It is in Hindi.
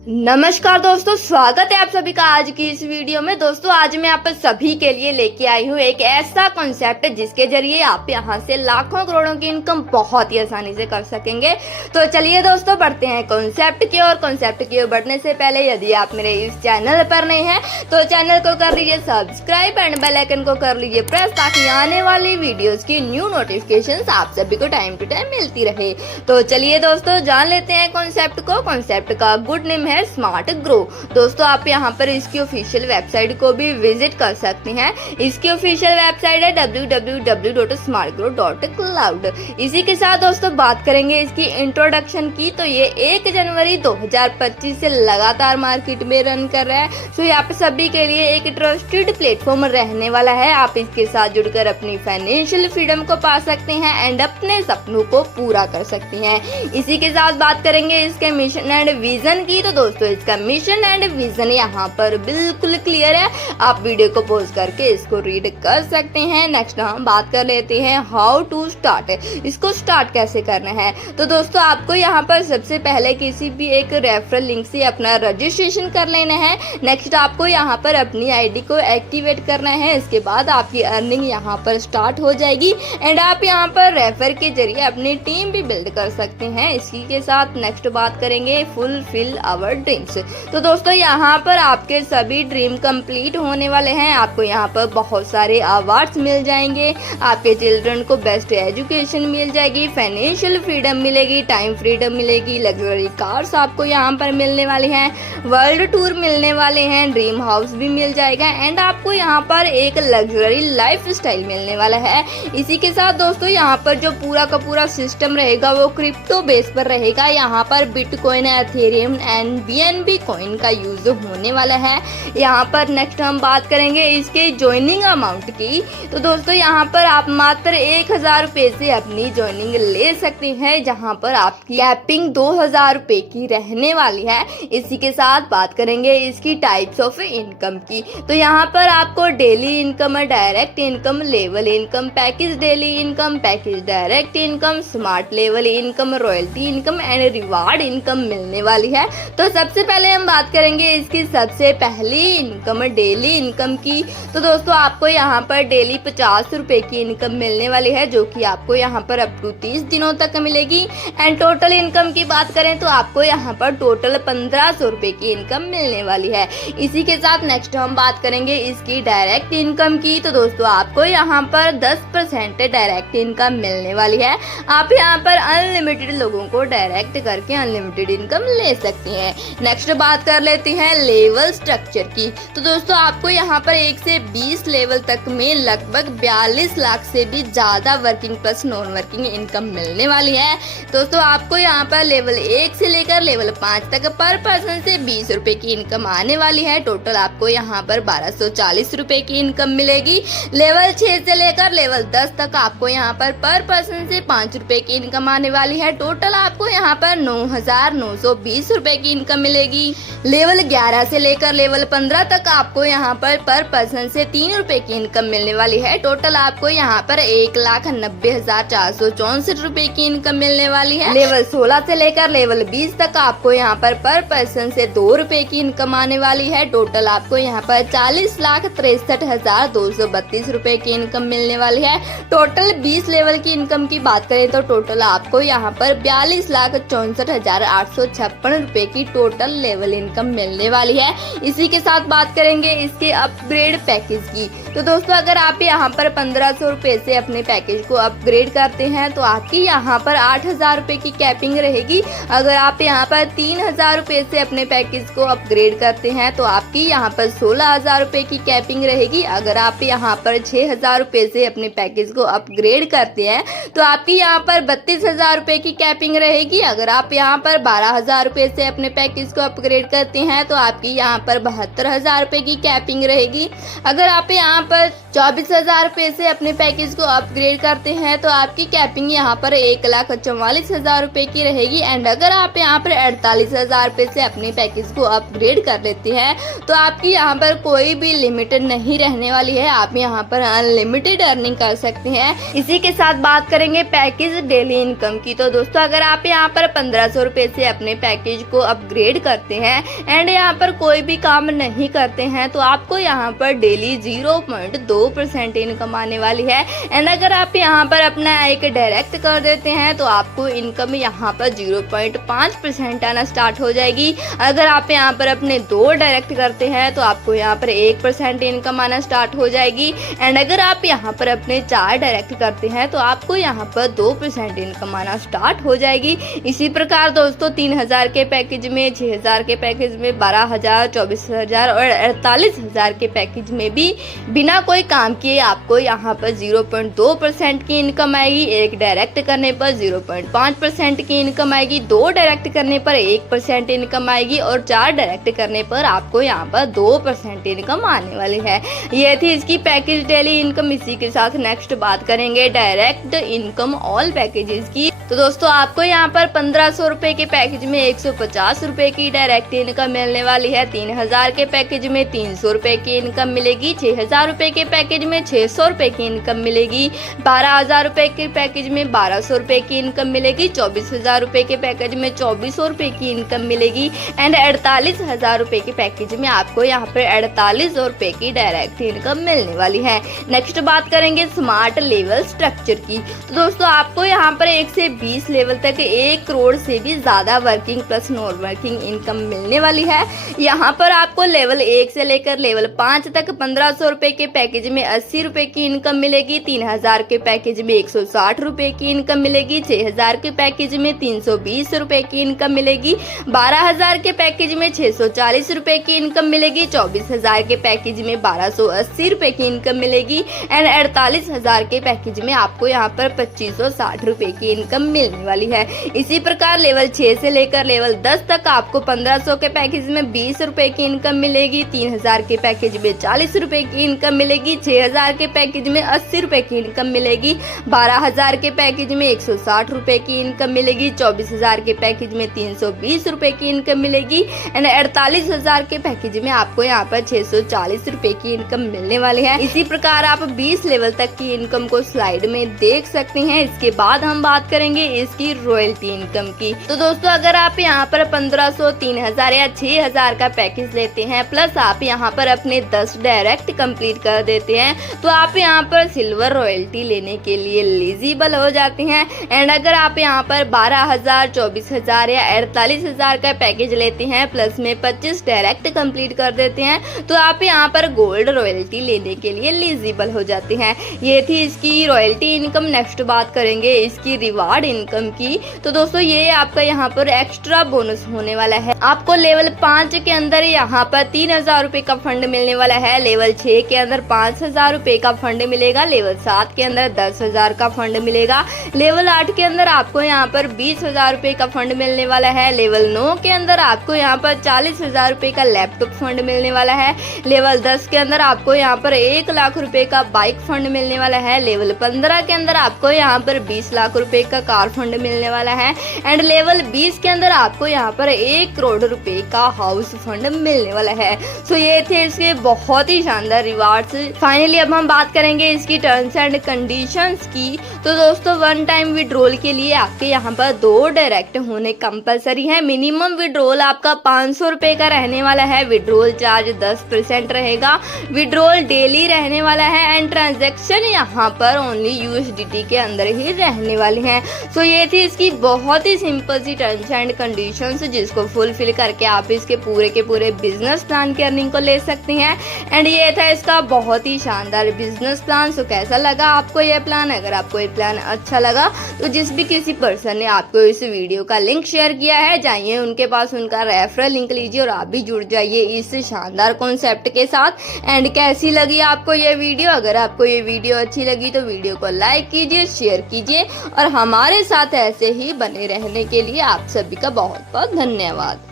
नमस्कार दोस्तों, स्वागत है आप सभी का आज की इस वीडियो में। दोस्तों आज मैं आप सभी के लिए लेके आई हूँ एक ऐसा कॉन्सेप्ट जिसके जरिए आप यहाँ से लाखों करोड़ों की इनकम बहुत ही आसानी से कर सकेंगे। तो चलिए दोस्तों बढ़ते हैं कॉन्सेप्ट की ओर। कॉन्सेप्ट की ओर बढ़ने से पहले यदि आप मेरे इस चैनल पर नए हैं तो चैनल को कर लीजिए सब्सक्राइब एंड बेल आइकन को कर लीजिए प्रेस, ताकि आने वाली वीडियोज की न्यू नोटिफिकेशन आप सभी को टाइम टू टाइम मिलती रहे। तो चलिए दोस्तों जान लेते हैं कॉन्सेप्ट को। कॉन्सेप्ट का गुड नेम है स्मार्ट ग्रो। दोस्तों आप यहाँ पर इसकी ऑफिशियल वेबसाइट को भी विजिट कर सकते हैं। इसकी ऑफिशियल वेबसाइट है www.smartgrow.cloud। इसी के साथ दोस्तों बात करेंगे इसकी इंट्रोडक्शन की, तो ये 1 जनवरी 2025 से लगातार मार्केट में रन कर रहा है। सो यहाँ पे सभी के लिए एक ट्रस्टेड प्लेटफॉर्म रहने वाला है। आप इसके साथ जुड़कर अपनी फाइनेंशियल फ्रीडम को पा सकते हैं एंड अपने सपनों को पूरा कर सकते हैं। इसी के साथ बात करेंगे इसके मिशन एंड विजन की। तो दोस्तों इसका मिशन एंड विजन यहाँ पर बिल्कुल क्लियर है, आप वीडियो को पॉज करके इसको रीड कर सकते हैं। नेक्स्ट हम बात कर लेते हैं हाउ टू स्टार्ट, इसको स्टार्ट कैसे करना है। तो दोस्तों आपको यहाँ पर सबसे पहले किसी भी एक रेफरल लिंक से अपना रजिस्ट्रेशन कर लेना है। नेक्स्ट आपको यहाँ पर अपनी आईडी को एक्टिवेट करना है। इसके बाद आपकी अर्निंग यहाँ पर स्टार्ट हो जाएगी एंड आप यहाँ पर रेफर के जरिए अपनी टीम भी बिल्ड कर सकते हैं। इसी के साथ नेक्स्ट बात करेंगे फुलफिल आवर ड्रीम्स। तो दोस्तों यहाँ पर आपके सभी ड्रीम कंप्लीट होने वाले हैं। आपको यहाँ पर बहुत सारे अवार्ड्स मिल जाएंगे, आपके चिल्ड्रन को बेस्ट एजुकेशन मिल जाएगी, फाइनेंशियल फ्रीडम मिलेगी, टाइम फ्रीडम मिलेगी, लग्जरी कार्स आपको यहाँ पर मिलने वाले हैं, वर्ल्ड टूर मिलने वाले हैं, ड्रीम हाउस भी मिल जाएगा एंड आपको यहाँ पर एक लग्जरी लाइफ स्टाइल मिलने वाला है। इसी के साथ दोस्तों यहाँ पर जो पूरा का पूरा सिस्टम रहेगा वो क्रिप्टो बेस पर रहेगा। यहाँ पर bitcoin, Ethereum and BNB coin का यूज होने वाला है। यहाँ पर नेक्स्ट हम बात करेंगे इसके ज्वाइनिंग अमाउंट की। तो दोस्तों यहाँ पर आप मात्र 1000 रुपए से अपनी ज्वाइनिंग ले सकते हैं, जहाँ पर आपकी कैपिंग 2000 रुपए की रहने वाली है। इसी के साथ बात करेंगे इसकी टाइप्स ऑफ इनकम की। तो यहाँ पर आपको daily income, direct income, level income, package daily income, package direct income, smart level income, royalty income and reward income मिलने वाली है। तो सबसे पहले हम बात करेंगे इसकी सबसे पहली इनकम, डेली इनकम की। तो दोस्तों आपको यहाँ पर डेली 50 रुपए की इनकम मिलने वाली है, जो कि आपको यहाँ पर अप टू 30 दिनों तक मिलेगी। एंड टोटल इनकम की बात करें तो आपको यहाँ पर टोटल 1500 रुपए की इनकम मिलने वाली है। इसी के साथ नेक्स्ट हम बात करेंगे इसकी डायरेक्ट इनकम की। तो दोस्तों आपको यहाँ पर 10% डायरेक्ट इनकम मिलने वाली है। आप यहाँ पर अनलिमिटेड लोगों को डायरेक्ट करके अनलिमिटेड इनकम ले सकते हैं। नेक्स्ट बात कर लेते हैं लेवल स्ट्रक्चर की। तो दोस्तों आपको यहाँ पर 1 से 20 लेवल तक में लगभग 42 लाख से भी ज्यादा working plus non working income मिलने वाली है। दोस्तों आपको यहाँ पर लेवल 1 से लेकर लेवल 5 तक पर पर्सन से 20 रुपए की इनकम आने वाली है। टोटल आपको यहाँ पर 1240 रुपए की इनकम मिलेगी। लेवल 6 से लेकर लेवल 10 तक आपको यहाँ पर पर्सन से 5 रुपए की इनकम आने वाली है। टोटल आपको यहाँ पर 9920 रुपए की इनकम मिलेगी। लेवल 11 से लेकर लेवल 15 तक आपको यहाँ पर पर्सन से 3 रुपए की इनकम मिलने वाली है। टोटल आपको यहाँ पर 1,90,464 रुपए की इनकम मिलने वाली है। लेवल 16 से लेकर लेवल 20 तक आपको यहाँ पर पर्सन से 2 रुपए की इनकम आने वाली है। टोटल आपको यहाँ पर 40,63,232 रुपए की इनकम मिलने वाली है। टोटल 20 लेवल की इनकम की बात करें तो टोटल आपको यहाँ पर 42,64,856 रुपए की टोटल लेवल इनकम मिलने वाली है। इसी के साथ बात करेंगे इसके अपग्रेड पैकेज की। तो दोस्तों अगर आप यहाँ पर 1500 रुपए से अपने पैकेज को अपग्रेड करते हैं तो आपकी यहाँ पर 8000 रुपए की कैपिंग रहेगी। अगर आप यहाँ पर 3000 रुपए से अपने पैकेज को अपग्रेड करते हैं तो आपकी यहाँ पर 16000 रुपए की कैपिंग रहेगी। अगर आप यहाँ पर 6000 रुपए से अपने पैकेज को अपग्रेड करते हैं तो आपकी यहाँ पर 32,000 रुपए की कैपिंग रहेगी। अगर आप यहाँ पर 12,000 रुपए से अपने पैकेज को अपग्रेड करते हैं तो आपकी यहाँ पर 72,000 रुपए की कैपिंग रहेगी। अगर आप यहाँ पर 24,000 रुपए से अपने पैकेज को अपग्रेड करते हैं तो आपकी कैपिंग यहाँ पर 1,44,000 रुपए की रहेगी। एंड अगर आप यहाँ पर 48,000 रुपए से अपने पैकेज को अपग्रेड कर लेते हैं तो आपकी यहाँ पर कोई भी लिमिट नहीं रहने वाली है, आप यहाँ पर अनलिमिटेड अर्निंग कर सकते हैं। इसी के साथ बात करेंगे पैकेज डेली इनकम की। तो दोस्तों अगर आप यहाँ पर 1,500 रुपए से अपने पैकेज को अपग्रेड करते हैं एंड यहाँ पर कोई भी काम नहीं करते हैं तो आपको यहाँ पर डेली 0.2% इनकम आने वाली है। एंड अगर आप यहाँ पर अपना एक डायरेक्ट कर देते हैं तो आपको इनकम यहाँ पर 0.5% आना स्टार्ट हो जाएगी। अगर आप यहाँ पर अपने 2 डायरेक्ट करते हैं तो आपको यहाँ पर 1% इनकम आना स्टार्ट हो जाएगी। एंड अगर आप यहाँ पर अपने 4 डायरेक्ट करते हैं तो आपको यहाँ पर 2% इनकम आना स्टार्ट हो जाएगी। इसी प्रकार दोस्तों 3,000 के पैकेज में, 6,000 के पैकेज में, 12,000, 24,000 और 48,000 के पैकेज में भी बिना कोई काम किए आपको यहाँ पर 0.2% की इनकम आएगी। 1 डायरेक्ट करने पर 0.5% की इनकम आएगी, 2 डायरेक्ट करने पर 1% इनकम आएगी और 4 डायरेक्ट करने पर आपको यहाँ पर 2% इनकम आने वाली है। ये थी इसकी पैकेज डेली इनकम। इसी के साथ नेक्स्ट बात करेंगे डायरेक्ट इनकम ऑल पैकेजेस की। तो दोस्तों आपको यहाँ पर 1,500 रुपए के पैकेज में 150 रुपए की डायरेक्ट इनकम मिलने वाली है। 3,000 के पैकेज में 300 रुपए की इनकम मिलेगी। 6,000 रुपए के पैकेज में 600 रुपए की इनकम मिलेगी। 12,000 रुपए के पैकेज में 1,200 रुपए की इनकम मिलेगी। 24,000 रुपए के पैकेज में 2,400 रुपए की इनकम मिलेगी। एंड 48,000 रुपए के पैकेज में आपको यहाँ पर 48 रुपए की डायरेक्ट इनकम मिलने वाली है। नेक्स्ट बात करेंगे स्मार्ट लेवल स्ट्रक्चर की। तो दोस्तों आपको यहाँ पर 1 से 20 लेवल तक 1 करोड़ से भी ज्यादा working plus non working income मिलने वाली है। यहाँ पर आपको लेवल 1 से लेकर लेवल 5 तक 1,500 रुपए के पैकेज में 80 रुपए की इनकम मिलेगी। 3,000 के पैकेज में 160 रुपए की इनकम मिलेगी। 6,000 के पैकेज में 320 रुपए की इनकम मिलेगी। 12,000 के पैकेज में 640 रुपए की इनकम मिलेगी। 24,000 के पैकेज में 1,280 रुपए की इनकम मिलेगी। एंड 48,000 के पैकेज में आपको यहाँ पर 2,560 रुपए की इनकम मिलने वाली है। इसी प्रकार लेवल 6 से लेकर लेवल 10 तक आपको 1,500 के पैकेज में 20 रुपए की इनकम मिलेगी। 3,000 के पैकेज में 40 रुपए की इनकम मिलेगी। 6,000 के पैकेज में 80 रुपए की इनकम मिलेगी। 12,000 के पैकेज में 160 रुपए की इनकम मिलेगी। 24,000 के पैकेज में 320 रुपए की इनकम मिलेगी। एंड 48,000 के पैकेज में आपको यहाँ पर 640 रुपए की इनकम मिलने वाली है। इसी प्रकार आप 20 लेवल तक की इनकम को स्लाइड में देख सकते हैं। इसके बाद हम बात करेंगे इसकी रॉयल्टी इनकम की। तो दोस्तों अगर आप यहाँ पर 1,500, 3,000 या 6,000 का पैकेज लेते हैं प्लस आप यहाँ पर अपने 10 डायरेक्ट कंप्लीट कर देते हैं तो आप यहाँ पर सिल्वर रॉयल्टी लेने के लिए एलिजिबल हो जाते हैं। एंड अगर आप यहाँ पर 12,000, 24,000 या 48,000 का पैकेज लेते हैं प्लस में 25 डायरेक्ट कंप्लीट कर देते हैं तो आप यहाँ पर गोल्ड रॉयल्टी लेने के लिए एलिजिबल हो जाते हैं। ये थी इसकी रॉयल्टी इनकम। नेक्स्ट बात करेंगे इसकी रिवार्ड इनकम की। तो दोस्तों ये आपका यहाँ पर एक्स्ट्रा बोनस होने वाला है। आपको लेवल 5 के अंदर यहाँ पर 3,000 रुपए का फंड मिलने वाला है। लेवल 6 के अंदर 5,000 रुपए का फंड मिलेगा। लेवल 7 के अंदर 10,000 का फंड मिलेगा। लेवल 8 के अंदर आपको यहाँ पर 20,000 रुपए का फंड मिलने वाला है। लेवल 9 के अंदर आपको यहाँ पर 40,000 रुपए का लैपटॉप फंड मिलने वाला है। लेवल 10 के अंदर आपको यहाँ पर 1 लाख रुपए का बाइक फंड मिलने वाला है। लेवल 15 के अंदर आपको यहाँ पर 20 लाख रुपए का कार फंड मिलने वाला है। एंड लेवल 20 के अंदर आपको यहाँ पर 1 करोड़ रुपए का हाउस फंड मिलने वाला है। सो ये थे इसके बहुत ही शानदार रिवार्ड्स। फाइनली अब हम बात करेंगे इसकी टर्म्स एंड कंडीशंस की। तो दोस्तों 1 टाइम विड्रॉल के लिए आपके यहाँ पर 2 डायरेक्ट होने कंपलसरी है। मिनिमम विड्रॉल आपका 500 रुपए का रहने वाला है। विड्रॉल चार्ज 10% रहेगा। विड्रॉल डेली रहने वाला है। एंड ट्रांजैक्शन यहाँ पर ओनली USDT के अंदर ही रहने वाली हैं। सो ये थी इसकी बहुत ही सिंपल सी टर्म्स एंड कंडीशंस जिसको फुलफिल करके आप इसके पूरे के पूरे बिजनेस प्लान की अर्निंग को ले सकते हैं। एंड ये था इसका बहुत ही शानदार बिजनेस प्लान। सो कैसा लगा आपको ये प्लान? अगर आपको ये प्लान अच्छा लगा तो जिस भी किसी पर्सन ने आपको इस वीडियो का लिंक शेयर किया है जाइए उनके पास उनका रेफरल लिंक लीजिए और आप भी जुड़ जाइए इस शानदार कॉन्सेप्ट के साथ। एंड कैसी लगी आपको ये वीडियो? अगर आपको ये वीडियो अच्छी लगी तो वीडियो को लाइक कीजिए, शेयर कीजिए और हमारे साथ ऐसे ही बने रहने के लिए आप सभी का बहुत बहुत धन्यवाद।